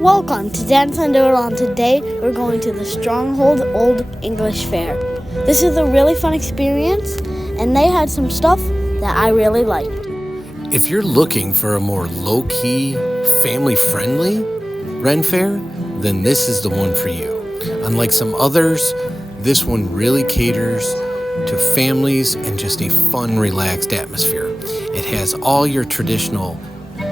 Welcome to dadandsondoitall, and today we're going to the Stronghold Old English Fair. This is a really fun experience, and they had some stuff that I really liked. If you're looking for a more low-key, family-friendly Ren Fair, then this is the one for you. Unlike some others, this one really caters to families and just a fun, relaxed atmosphere. It has all your traditional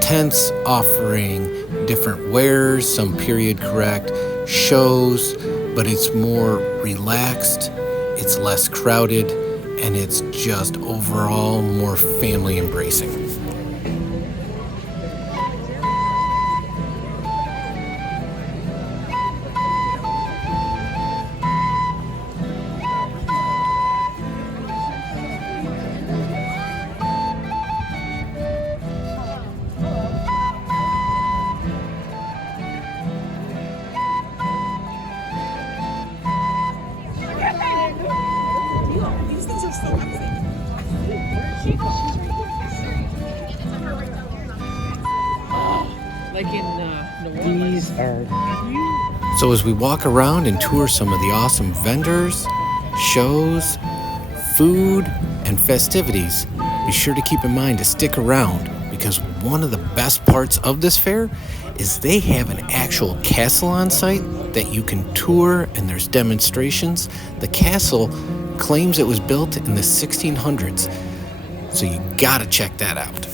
tents offering different wares, some period correct shows, but it's more relaxed, it's less crowded, and it's just overall more family embracing. These things are so ugly. Like in New Orleans. These are So as we walk around and tour some of the awesome vendors, shows, food, and festivities, be sure to keep in mind to stick around, because one of the best parts of this fair is they have an actual castle on site that you can tour, and there's demonstrations. The castle claims it was built in the 1600s, so you gotta check that out.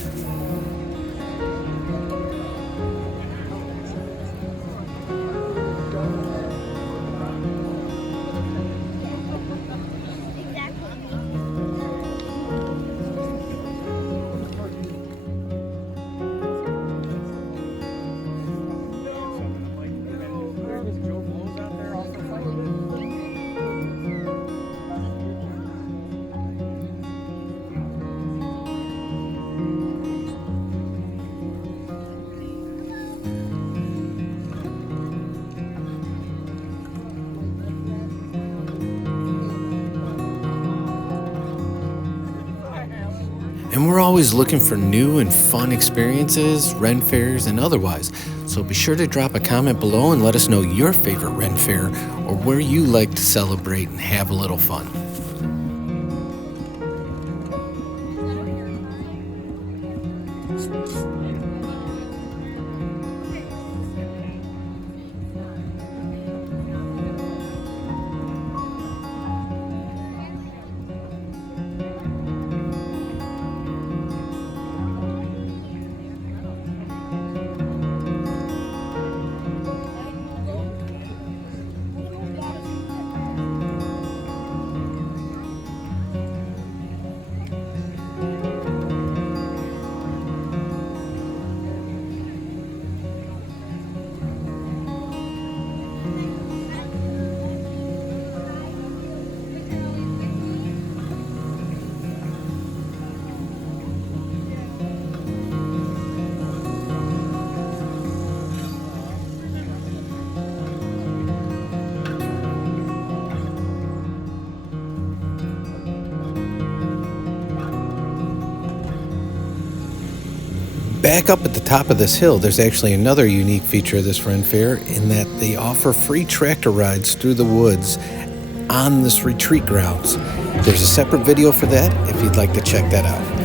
And we're always looking for new and fun experiences, Ren Fairs, and otherwise. So be sure to drop a comment below and let us know your favorite Ren Fair, or where you like to celebrate and have a little fun. Back up at the top of this hill, there's actually another unique feature of this Ren Fair, in that they offer free tractor rides through the woods on this retreat grounds. There's a separate video for that if you'd like to check that out.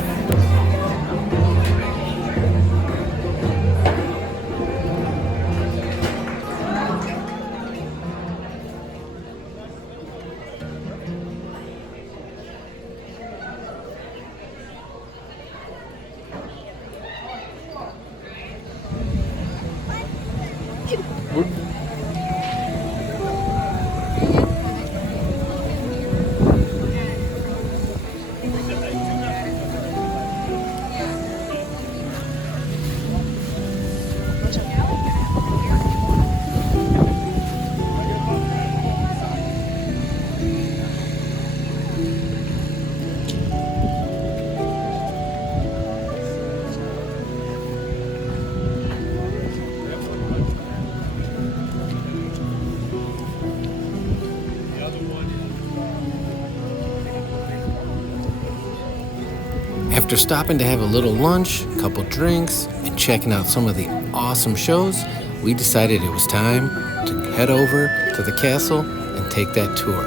After stopping to have a little lunch, a couple drinks, and checking out some of the awesome shows, we decided it was time to head over to the castle and take that tour.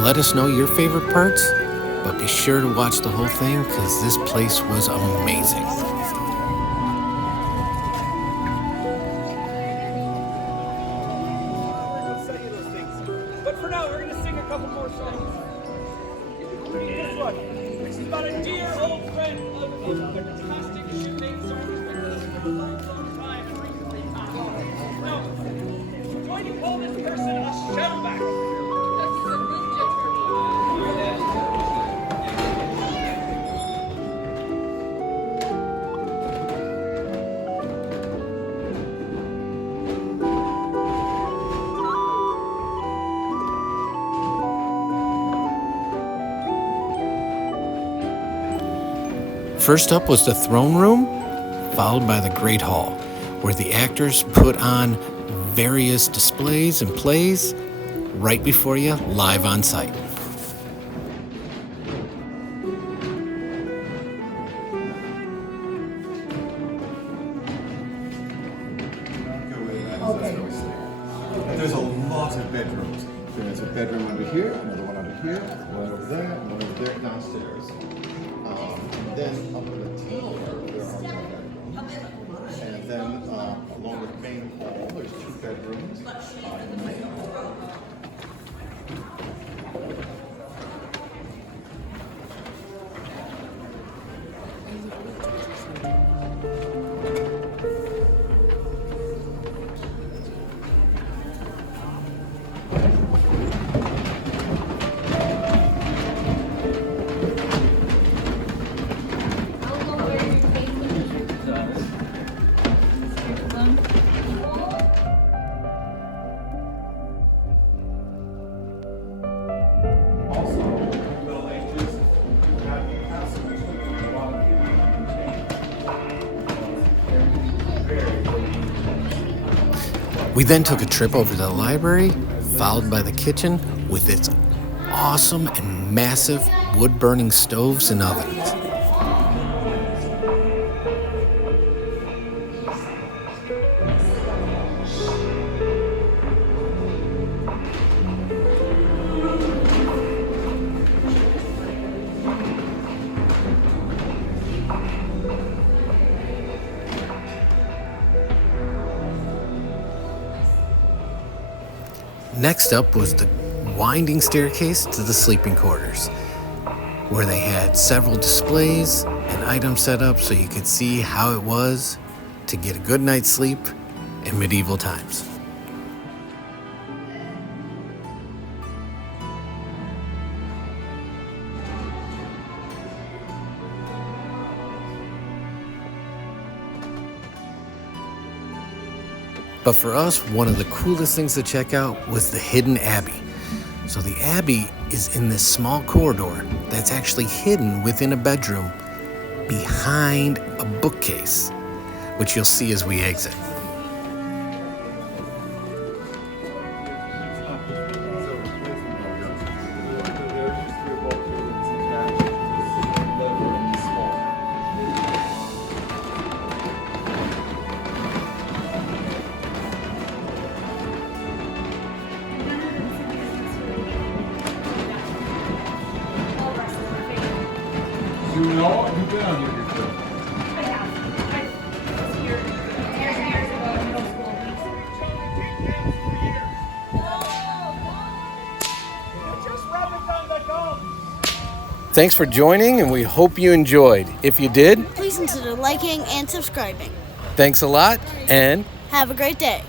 Let us know your favorite parts, but be sure to watch the whole thing because this place was amazing. But for now, we're going to sing a couple more songs. This one, which is about a dear old friend of the fantastic shooting songs for a long time and recently passed. Now, we're going to call this person a shellback. First up was the throne room, followed by the Great Hall, where the actors put on various displays and plays right before you, live on site. There's a lot of bedrooms. There's a bedroom over here, another one over here, one over there, and one over there downstairs. Then up in the tower, there are more bedrooms. And then along with the main hall, there's 2 bedrooms in the main hall. We then took a trip over to the library, followed by the kitchen with its awesome and massive wood-burning stoves and ovens. Next up was the winding staircase to the sleeping quarters, where they had several displays and items set up so you could see how it was to get a good night's sleep in medieval times. But for us, one of the coolest things to check out was the hidden abbey. So the abbey is in this small corridor that's actually hidden within a bedroom behind a bookcase, which you'll see as we exit. You know, you've been on here before. Thanks for joining, and we hope you enjoyed. If you did, Please consider liking and subscribing. thanks a lot, and Have a great day.